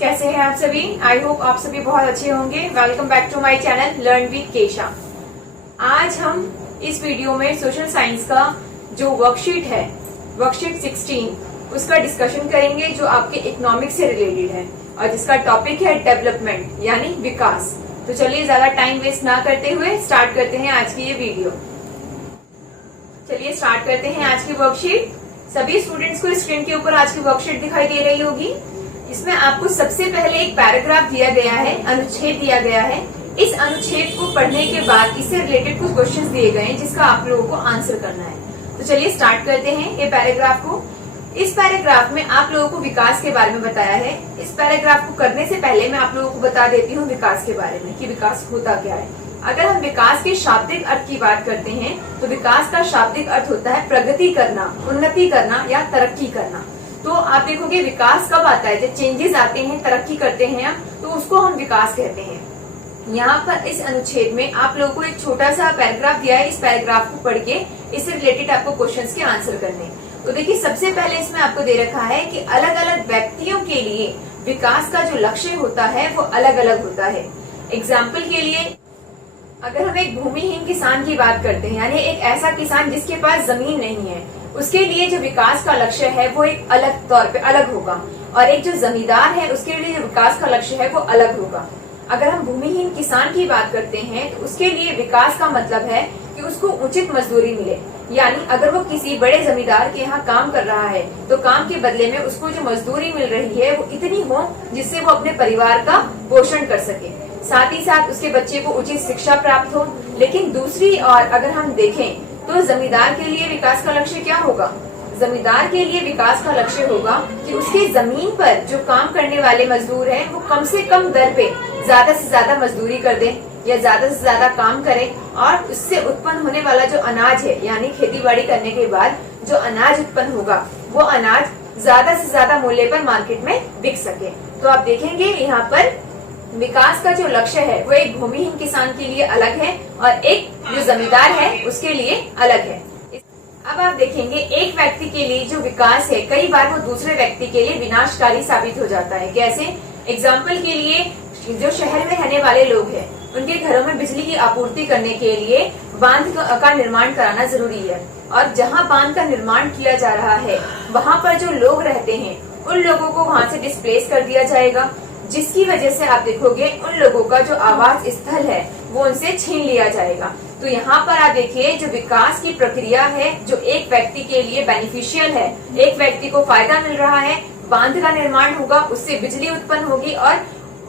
कैसे हैं आप सभी। आई होप आप सभी बहुत अच्छे होंगे। Welcome back to my channel learn with Kesha. आज हम इस वीडियो में सोशल साइंस का जो वर्कशीट है, वर्कशीट 16, उसका डिस्कशन करेंगे जो आपके इकोनॉमिक्स से रिलेटेड है और जिसका टॉपिक है डेवलपमेंट यानी विकास। तो चलिए ज्यादा टाइम वेस्ट ना करते हुए स्टार्ट करते हैं आज की ये वीडियो। चलिए स्टार्ट करते हैं आज की वर्कशीट। सभी स्टूडेंट्स को स्क्रीन के ऊपर आज की वर्कशीट दिखाई दे रही होगी। इसमें आपको सबसे पहले एक पैराग्राफ दिया गया है, अनुच्छेद दिया गया है। इस अनुच्छेद को पढ़ने के बाद इससे रिलेटेड कुछ क्वेश्चंस दिए गए हैं जिसका आप लोगों को आंसर करना है। तो चलिए स्टार्ट करते हैं ये पैराग्राफ को। इस पैराग्राफ में आप लोगों को विकास के बारे में बताया है। इस पैराग्राफ को करने से पहले मैं आप लोगों को बता देती हूँ विकास के बारे में कि विकास होता क्या है। अगर हम विकास के शाब्दिक अर्थ की बात करते हैं तो विकास का शाब्दिक अर्थ होता है प्रगति करना, उन्नति करना या तरक्की करना। तो आप देखोगे विकास कब आता है, जब चेंजेस आते हैं, तरक्की करते हैं तो उसको हम विकास कहते हैं। यहाँ पर इस अनुच्छेद में आप लोगों को एक छोटा सा पैराग्राफ दिया है। इस पैराग्राफ को पढ़ के इससे रिलेटेड आपको क्वेश्चंस के आंसर करने। तो देखिए सबसे पहले इसमें आपको दे रखा है कि अलग अलग व्यक्तियों के लिए विकास का जो लक्ष्य होता है वो अलग अलग होता है। एग्जाम्पल के लिए अगर हम एक भूमिहीन किसान की बात करते हैं, यानी एक ऐसा किसान जिसके पास जमीन नहीं है, उसके लिए जो विकास का लक्ष्य है वो एक अलग तौर पे अलग होगा। और एक जो जमींदार है उसके लिए जो विकास का लक्ष्य है वो अलग होगा। अगर हम भूमिहीन किसान की बात करते हैं तो उसके लिए विकास का मतलब है कि उसको उचित मजदूरी मिले। यानी अगर वो किसी बड़े जमींदार के यहाँ काम कर रहा है तो काम के बदले में उसको जो मजदूरी मिल रही है वो इतनी हो जिससे वो अपने परिवार का पोषण कर सके, साथ ही साथ उसके बच्चे को उचित शिक्षा प्राप्त हो। लेकिन दूसरी ओर अगर हम देखें तो जमींदार के लिए विकास का लक्ष्य क्या होगा? जमींदार के लिए विकास का लक्ष्य होगा कि उसकी जमीन पर जो काम करने वाले मजदूर हैं वो कम से कम दर पे ज्यादा से ज्यादा मजदूरी कर दें या ज्यादा से ज्यादा काम करें और उससे उत्पन्न होने वाला जो अनाज है, यानी खेती बाड़ी करने के बाद जो अनाज उत्पन्न होगा वो अनाज ज्यादा से ज्यादा मूल्य पर मार्केट में बिक सके। तो आप देखेंगे यहाँ पर विकास का जो लक्ष्य है वो एक भूमिहीन किसान के लिए अलग है और एक जो जमींदार है उसके लिए अलग है। अब आप देखेंगे एक व्यक्ति के लिए जो विकास है कई बार वो दूसरे व्यक्ति के लिए विनाशकारी साबित हो जाता है। कैसे? एग्जाम्पल के लिए जो शहर में रहने वाले लोग हैं उनके घरों में बिजली की आपूर्ति करने के लिए बांध का निर्माण कराना जरूरी है और जहाँ बांध का निर्माण किया जा रहा है वहाँ पर जो लोग रहते हैं उन लोगों को वहाँ से डिस्प्लेस कर दिया जाएगा, जिसकी वजह से आप देखोगे उन लोगों का जो आवास स्थल है वो उनसे छीन लिया जाएगा। तो यहाँ पर आप देखिए जो विकास की प्रक्रिया है जो एक व्यक्ति के लिए बेनिफिशियल है, एक व्यक्ति को फायदा मिल रहा है, बांध का निर्माण होगा, उससे बिजली उत्पन्न होगी और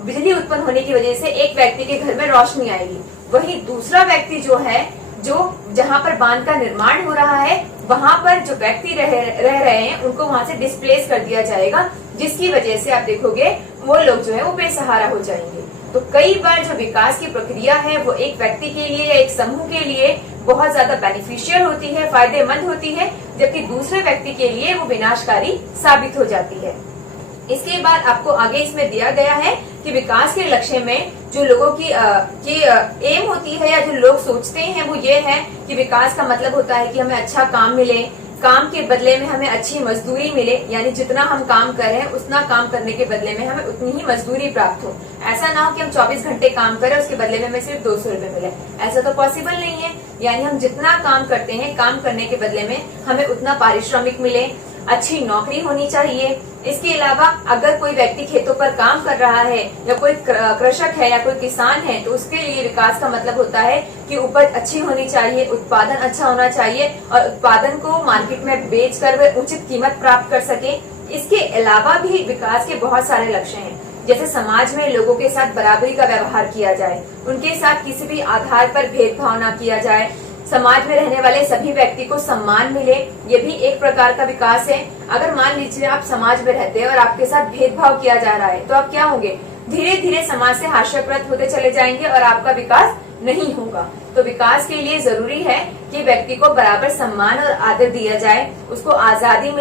बिजली उत्पन्न होने की वजह से एक व्यक्ति के घर में रोशनी आएगी। वहीं दूसरा व्यक्ति जो है, जो जहाँ पर बांध का निर्माण हो रहा है वहाँ पर जो व्यक्ति रह रहे हैं उनको वहाँ से डिस्प्लेस कर दिया जाएगा, जिसकी वजह से आप देखोगे वो लोग जो है वो बेसहारा हो जाएंगे। तो कई बार जो विकास की प्रक्रिया है वो एक व्यक्ति के लिए या एक समूह के लिए बहुत ज्यादा बेनिफिशियल होती है, फायदेमंद होती है, जबकि दूसरे व्यक्ति के लिए वो विनाशकारी साबित हो जाती है। इसके बाद आपको आगे इसमें दिया गया है कि विकास के लक्ष्य में जो लोगों की एम होती है या जो लोग सोचते हैं वो ये है कि विकास का मतलब होता है कि हमें अच्छा काम मिले, काम के बदले में हमें अच्छी मजदूरी मिले, यानी जितना हम काम कर रहे हैं उतना काम करने के बदले में हमें उतनी ही मजदूरी प्राप्त हो। ऐसा ना हो कि हम 24 घंटे काम करें उसके बदले में हमें सिर्फ 200 रुपए मिले, ऐसा तो पॉसिबल नहीं है। यानी हम जितना काम करते हैं काम करने के बदले में हमें उतना पारिश्रमिक मिले, अच्छी नौकरी होनी चाहिए। इसके अलावा अगर कोई व्यक्ति खेतों पर काम कर रहा है या कोई कृषक है या कोई किसान है तो उसके लिए विकास का मतलब होता है कि उपज अच्छी होनी चाहिए, उत्पादन अच्छा होना चाहिए और उत्पादन को मार्केट में बेचकर वह उचित कीमत प्राप्त कर सके। इसके अलावा भी विकास के बहुत सारे लक्ष्य हैं, जैसे समाज में लोगों के साथ बराबरी का व्यवहार किया जाए, उनके साथ किसी भी आधार पर भेदभाव न किया जाए, समाज में रहने वाले सभी व्यक्ति को सम्मान मिले, ये भी एक प्रकार का विकास है। अगर मान लीजिए आप समाज में रहते हैं और आपके साथ भेदभाव किया जा रहा है तो आप क्या होंगे? धीरे धीरे समाज से हास्यास्पद होते चले जाएंगे और आपका विकास नहीं होगा। तो विकास के लिए जरूरी है कि व्यक्ति को बराबर सम्मान और आदर दिया जाए, उसको आजादी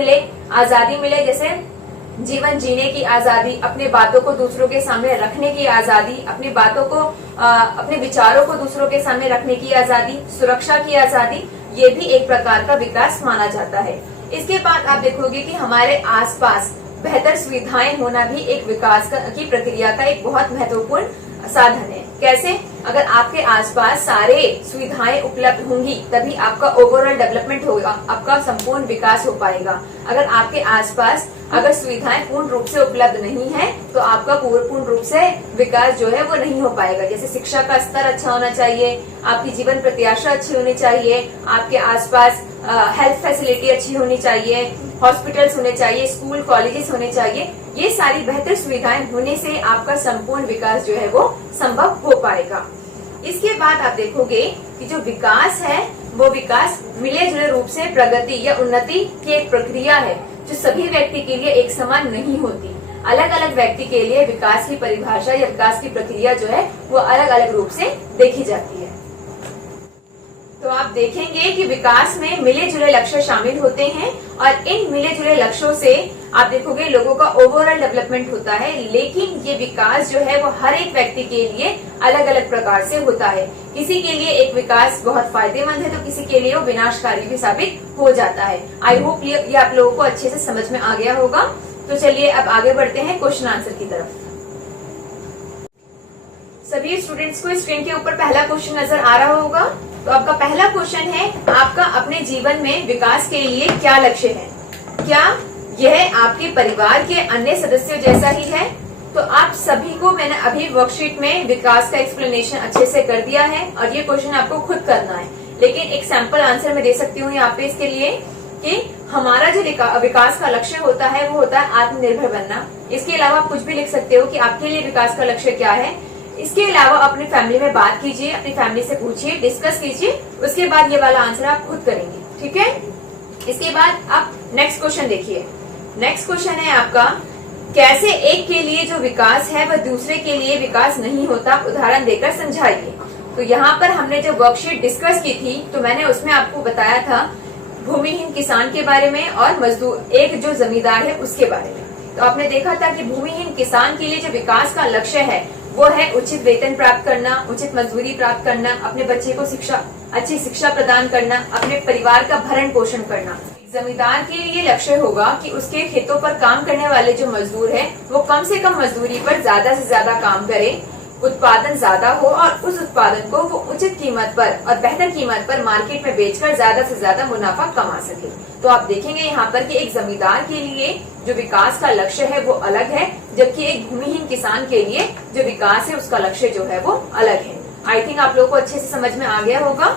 मिले जैसे जीवन जीने की आजादी, अपने बातों को दूसरों के सामने रखने की आजादी, अपनी बातों को अपने विचारों को दूसरों के सामने रखने की आजादी, सुरक्षा की आजादी, ये भी एक प्रकार का विकास माना जाता है। इसके बाद आप देखोगे कि हमारे आसपास बेहतर सुविधाएं होना भी एक विकास की प्रक्रिया का एक बहुत महत्वपूर्ण साधन है। कैसे? अगर आपके आसपास सारे सुविधाएं उपलब्ध होंगी तभी आपका ओवरऑल डेवलपमेंट होगा, आपका संपूर्ण विकास हो पाएगा। अगर आपके आसपास अगर सुविधाएं पूर्ण रूप से उपलब्ध नहीं है तो आपका पूर्ण रूप से विकास जो है वो नहीं हो पाएगा। जैसे शिक्षा का स्तर अच्छा होना चाहिए, आपकी जीवन प्रत्याशा अच्छी होनी चाहिए, आपके आसपास हेल्थ फैसिलिटी अच्छी होनी चाहिए, हॉस्पिटल्स होने चाहिए, स्कूल कॉलेजेस होने चाहिए। ये सारी बेहतर सुविधाएं होने से आपका संपूर्ण विकास जो है वो संभव हो पाएगा। इसके बाद आप देखोगे कि जो विकास है वो विकास मिले जुले रूप से प्रगति या उन्नति की एक प्रक्रिया है जो सभी व्यक्ति के लिए एक समान नहीं होती। अलग अलग व्यक्ति के लिए विकास की परिभाषा या विकास की प्रक्रिया जो है वो अलग अलग रूप से देखी जाती है। तो आप देखेंगे कि विकास में मिले जुले लक्ष्य शामिल होते हैं और इन मिले जुले लक्ष्यों से आप देखोगे लोगों का ओवरऑल डेवलपमेंट होता है। लेकिन ये विकास जो है वो हर एक व्यक्ति के लिए अलग अलग प्रकार से होता है। किसी के लिए एक विकास बहुत फायदेमंद है तो किसी के लिए वो विनाशकारी भी साबित हो जाता है। आई होप ये आप लोगों को अच्छे से समझ में आ गया होगा। तो चलिए अब आगे बढ़ते हैं क्वेश्चन आंसर की तरफ। सभी स्टूडेंट्स को स्क्रीन के ऊपर पहला क्वेश्चन नजर आ रहा होगा। तो आपका पहला क्वेश्चन है, आपका अपने जीवन में विकास के लिए क्या लक्ष्य है? क्या यह आपके परिवार के अन्य सदस्यों जैसा ही है? तो आप सभी को मैंने अभी वर्कशीट में विकास का एक्सप्लेनेशन अच्छे से कर दिया है और ये क्वेश्चन आपको खुद करना है। लेकिन एक सैंपल आंसर मैं दे सकती हूँ यहाँ पे इसके लिए कि हमारा जो विकास का लक्ष्य होता है वो होता है आत्मनिर्भर बनना। इसके अलावा आप कुछ भी लिख सकते हो कि आपके लिए विकास का लक्ष्य क्या है। इसके अलावा अपनी फैमिली में बात कीजिए, अपनी फैमिली से पूछिए, डिस्कस कीजिए, उसके बाद ये वाला आंसर आप खुद करेंगे। ठीक है? इसके बाद आप नेक्स्ट क्वेश्चन देखिए। नेक्स्ट क्वेश्चन है आपका, कैसे एक के लिए जो विकास है वह दूसरे के लिए विकास नहीं होता, उदाहरण देकर समझाइए। तो यहाँ पर हमने जो वर्कशीट डिस्कस की थी तो मैंने उसमें आपको बताया था भूमिहीन किसान के बारे में और मजदूर एक जो जमींदार है उसके बारे में। तो आपने देखा था कि भूमिहीन किसान के लिए जो विकास का लक्ष्य है वो है उचित वेतन प्राप्त करना, उचित मजदूरी प्राप्त करना, अपने बच्चे को अच्छी शिक्षा प्रदान करना, अपने परिवार का भरण पोषण करना। जमींदार के लिए लक्ष्य होगा कि उसके खेतों पर काम करने वाले जो मजदूर हैं वो कम से कम मजदूरी पर ज्यादा से ज्यादा काम करें, उत्पादन ज्यादा हो और उस उत्पादन को वो उचित कीमत पर और बेहतर कीमत पर मार्केट में बेचकर ज्यादा से ज्यादा मुनाफा कमा सके। तो आप देखेंगे यहाँ पर कि एक जमींदार के लिए जो विकास का लक्ष्य है वो अलग है, जबकि एक भूमिहीन किसान के लिए जो विकास है उसका लक्ष्य जो है वो अलग है। आई थिंक आप लोगों को अच्छे से समझ में आ गया होगा।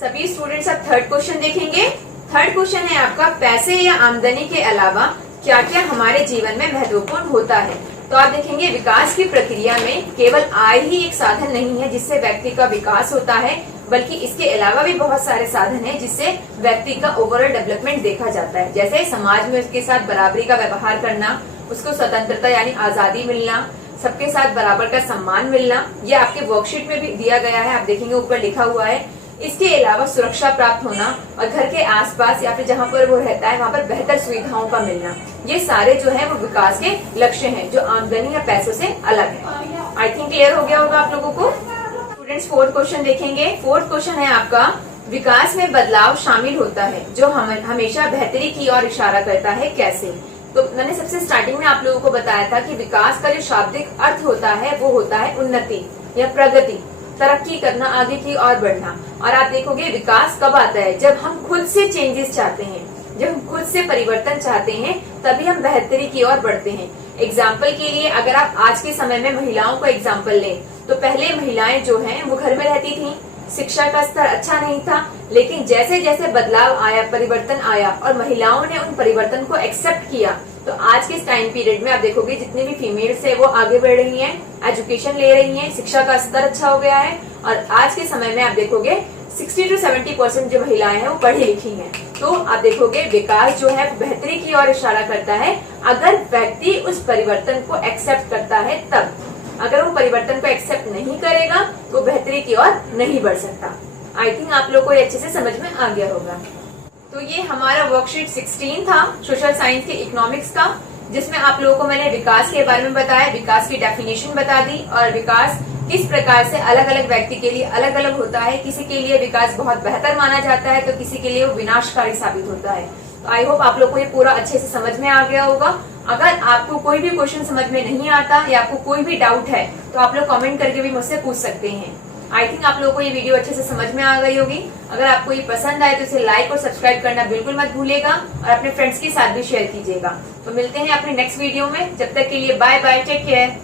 सभी स्टूडेंट्स अब थर्ड क्वेश्चन देखेंगे। थर्ड क्वेश्चन है आपका, पैसे या आमदनी के अलावा क्या क्या हमारे जीवन में महत्वपूर्ण होता है? तो आप देखेंगे विकास की प्रक्रिया में केवल आय ही एक साधन नहीं है जिससे व्यक्ति का विकास होता है, बल्कि इसके अलावा भी बहुत सारे साधन हैं जिससे व्यक्ति का ओवरऑल डेवलपमेंट देखा जाता है। जैसे समाज में उसके साथ बराबरी का व्यवहार करना, उसको स्वतंत्रता यानी आजादी मिलना, सबके साथ बराबर का सम्मान मिलना, ये आपके वर्कशीट में भी दिया गया है। आप देखेंगे ऊपर लिखा हुआ है। इसके अलावा सुरक्षा प्राप्त होना और घर के आसपास या फिर जहाँ पर वो रहता है वहाँ पर बेहतर सुविधाओं का मिलना, ये सारे जो है वो विकास के लक्ष्य हैं जो आमदनी या पैसों से अलग है। आई थिंक क्लियर हो गया होगा आप लोगों को। स्टूडेंट्स फोर्थ क्वेश्चन देखेंगे। फोर्थ क्वेश्चन है आपका, विकास में बदलाव शामिल होता है जो हमेशा बेहतरी की ओर इशारा करता है, कैसे? तो मैंने सबसे स्टार्टिंग में आप लोगों को बताया था कि विकास का जो शाब्दिक अर्थ होता है वो होता है उन्नति या प्रगति, तरक्की करना, आगे की ओर बढ़ना। और आप देखोगे विकास कब आता है? जब हम खुद से चेंजेस चाहते हैं, जब हम खुद से परिवर्तन चाहते हैं तभी हम बेहतरी की ओर बढ़ते हैं। एग्जाम्पल के लिए अगर आप आज के समय में महिलाओं का एग्जाम्पल लें तो पहले महिलाएं जो हैं वो घर में रहती थी, शिक्षा का स्तर अच्छा नहीं था, लेकिन जैसे जैसे बदलाव आया, परिवर्तन आया और महिलाओं ने उन परिवर्तन को एक्सेप्ट किया, तो आज के टाइम पीरियड में आप देखोगे जितनी भी फीमेल्स है वो आगे बढ़ रही हैं, एजुकेशन ले रही हैं, शिक्षा का स्तर अच्छा हो गया है और आज के समय में आप देखोगे 60 to 70% जो महिलाएं हैं वो पढ़ी लिखी हैं। तो आप देखोगे विकास जो है बेहतरी की ओर इशारा करता है अगर व्यक्ति उस परिवर्तन को एक्सेप्ट करता है तब। अगर वो परिवर्तन को एक्सेप्ट नहीं करेगा तो बेहतरी की ओर नहीं बढ़ सकता। आई थिंक आप लोग को ये अच्छे से समझ में आ गया होगा। तो ये हमारा वर्कशीट 16 था सोशल साइंस के इकोनॉमिक्स का, जिसमें आप लोगों को मैंने विकास के बारे में बताया, विकास की डेफिनेशन बता दी और विकास किस प्रकार से अलग अलग व्यक्ति के लिए अलग अलग होता है। किसी के लिए विकास बहुत बेहतर माना जाता है तो किसी के लिए वो विनाशकारी साबित होता है। तो आई होप आप लोग को ये पूरा अच्छे से समझ में आ गया होगा। अगर आपको कोई भी क्वेश्चन समझ में नहीं आता या आपको कोई भी डाउट है तो आप लोग कमेंट करके भी मुझसे पूछ सकते हैं। आई थिंक आप लोगों को ये वीडियो अच्छे से समझ में आ गई होगी। अगर आपको ये पसंद आए तो इसे लाइक और सब्सक्राइब करना बिल्कुल मत भूलिएगा और अपने फ्रेंड्स के साथ भी शेयर कीजिएगा। तो मिलते हैं अपने नेक्स्ट वीडियो में, जब तक के लिए बाय बाय, टेक केयर।